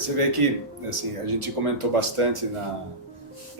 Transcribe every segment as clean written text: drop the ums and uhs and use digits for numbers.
Você vê que assim, a gente comentou bastante da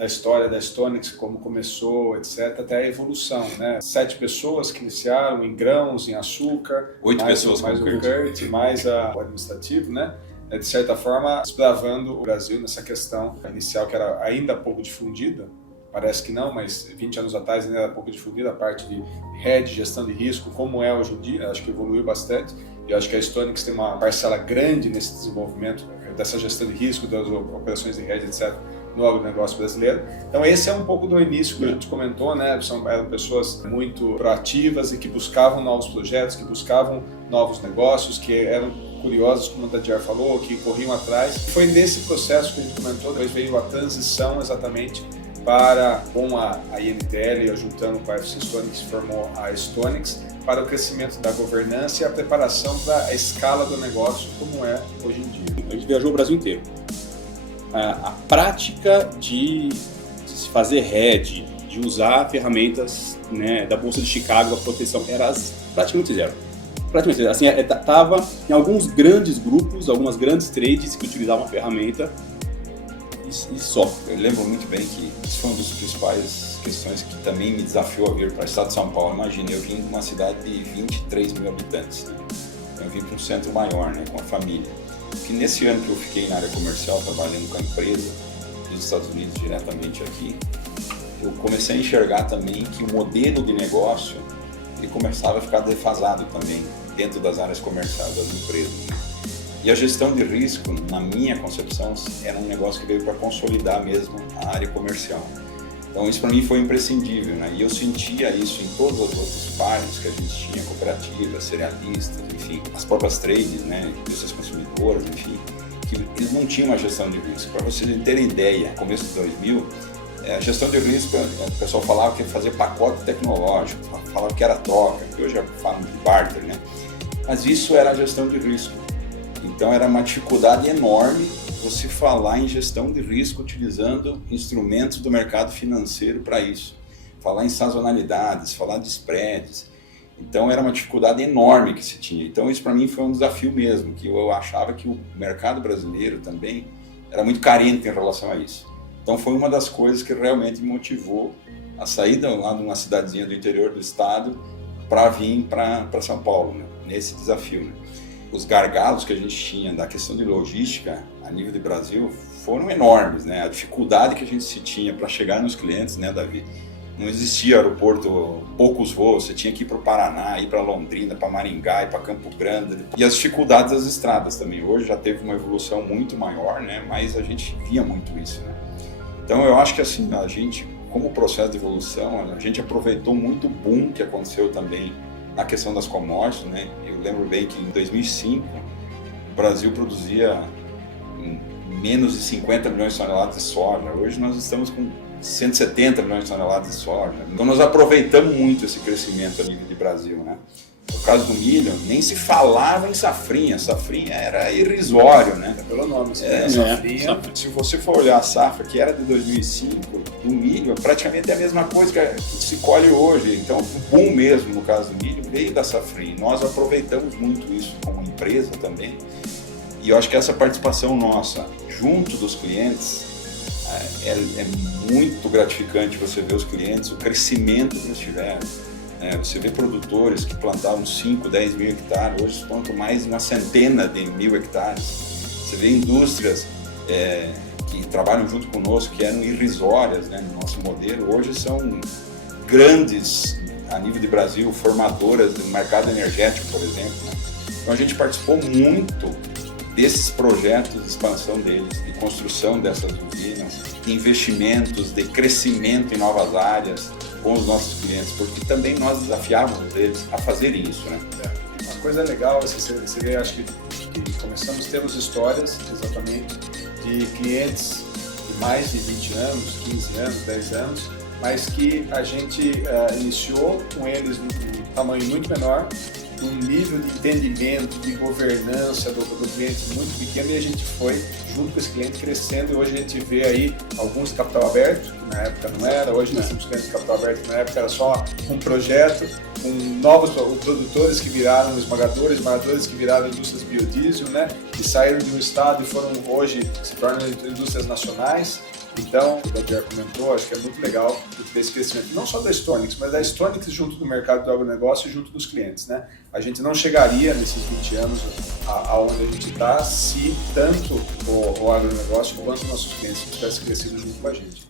história da Stonix, como começou, etc., até a evolução, né? 7 pessoas que iniciaram em grãos, em açúcar, 8 pessoas mais com o Kurt, mais o administrativo, né? De certa forma, desbravando o Brasil nessa questão inicial que era ainda pouco difundida. Parece que não, mas 20 anos atrás ainda era pouco difundida a parte de hedge, gestão de risco, como é hoje em dia. Acho que evoluiu bastante. E acho que a Stonix tem uma parcela grande nesse desenvolvimento dessa gestão de risco, das operações de hedge, etc., no agronegócio brasileiro. Então esse é um pouco do início que a gente comentou, né? Eram pessoas muito proativas e que buscavam novos projetos, que buscavam novos negócios, que eram curiosas, como o Tadiar falou, que corriam atrás. Foi nesse processo que a gente comentou, depois veio a transição exatamente para, com a INTL, juntando com a FC Stonix, formou a Stonix, para o crescimento da governança e a preparação para a escala do negócio, como é hoje em dia. A gente viajou o Brasil inteiro. A prática de se fazer hedge, de usar ferramentas, né, da Bolsa de Chicago, a proteção, era praticamente zero. Praticamente zero. Assim, estava em alguns grandes grupos, algumas grandes trades que utilizavam a ferramenta e só. Eu lembro muito bem que isso foi uma das principais questões que também me desafiou a vir para o estado de São Paulo. Imagina, eu vim de uma cidade de 23 mil habitantes, né? Eu vim para um centro maior, né, com a família. Que nesse ano que eu fiquei na área comercial, trabalhando com a empresa dos Estados Unidos diretamente aqui, eu comecei a enxergar também que o modelo de negócio ele começava a ficar defasado também dentro das áreas comerciais das empresas, né? E a gestão de risco, na minha concepção, era um negócio que veio para consolidar mesmo a área comercial. Então isso para mim foi imprescindível, né? E eu sentia isso em todas as outras partes que a gente tinha, cooperativas, cerealistas, enfim, as próprias trades, né? Indústrias consumidoras, enfim, que eles não tinham uma gestão de risco. Para vocês terem ideia, no começo de 2000, a gestão de risco, o pessoal falava que ia fazer pacote tecnológico, falava que era troca, que hoje falam de barter, né? Mas isso era a gestão de risco. Então era uma dificuldade enorme você falar em gestão de risco utilizando instrumentos do mercado financeiro para isso. Falar em sazonalidades, falar de spreads. Então era uma dificuldade enorme que se tinha. Então isso para mim foi um desafio mesmo, que eu achava que o mercado brasileiro também era muito carente em relação a isso. Então foi uma das coisas que realmente me motivou a sair lá de uma cidadezinha do interior do estado para vir para São Paulo, né? Nesse desafio, né? Os gargalos que a gente tinha da questão de logística a nível de Brasil foram enormes, né? A dificuldade que a gente se tinha para chegar nos clientes, né, Davi? Não existia aeroporto, poucos voos, você tinha que ir para o Paraná, ir para Londrina, para Maringá, ir para Campo Grande. E as dificuldades das estradas também. Hoje já teve uma evolução muito maior, né? Mas a gente via muito isso, né? Então eu acho que assim, a gente, como processo de evolução, a gente aproveitou muito o boom que aconteceu também na questão das commodities, né? Eu lembro bem que em 2005 o Brasil produzia menos de 50 milhões de toneladas de soja. Hoje nós estamos com 170 milhões de toneladas de soja. Então nós aproveitamos muito esse crescimento a nível de Brasil, né? No caso do milho, nem se falava em safrinha. Safrinha era irrisório, né? É pelo nome, safrinha. Se você for olhar a safra que era de 2005, do milho, praticamente é a mesma coisa que se colhe hoje. Então, o boom mesmo, no caso do milho, veio da safrinha. Nós aproveitamos muito isso como empresa também. E eu acho que essa participação nossa, junto dos clientes, é muito gratificante você ver os clientes, o crescimento que eles tiveram. Você vê produtores que plantavam 5, 10 mil hectares, hoje plantam mais de uma centena de mil hectares. Você vê indústrias que trabalham junto conosco, que eram irrisórias, né, no nosso modelo, hoje são grandes, a nível de Brasil, formadoras do mercado energético, por exemplo, né? Então a gente participou muito desses projetos de expansão deles, de construção dessas usinas, de investimentos, de crescimento em novas áreas com os nossos clientes, porque também nós desafiávamos eles a fazerem isso, né? Uma coisa legal, você vê, acho que começamos a ter histórias, exatamente, de clientes de mais de 20 anos, 15 anos, 10 anos, mas que a gente iniciou com eles num tamanho muito menor, um nível de entendimento, de governança do cliente muito pequeno, e a gente foi junto com esse cliente crescendo, e hoje a gente vê aí alguns de capital aberto, que na época não era, hoje nós temos clientes de capital aberto, que na época era só um projeto, com novos produtores que viraram esmagadores que viraram indústrias biodiesel, né? Que saíram de um estado e foram hoje se tornam indústrias nacionais. Então, o Gabriel comentou, acho que é muito legal ter esse crescimento, não só da Stonix, mas da Stonix junto do mercado do agronegócio e junto dos clientes, né? A gente não chegaria nesses 20 anos aonde a gente está se tanto o agronegócio quanto os nossos clientes tivessem crescido junto com a gente.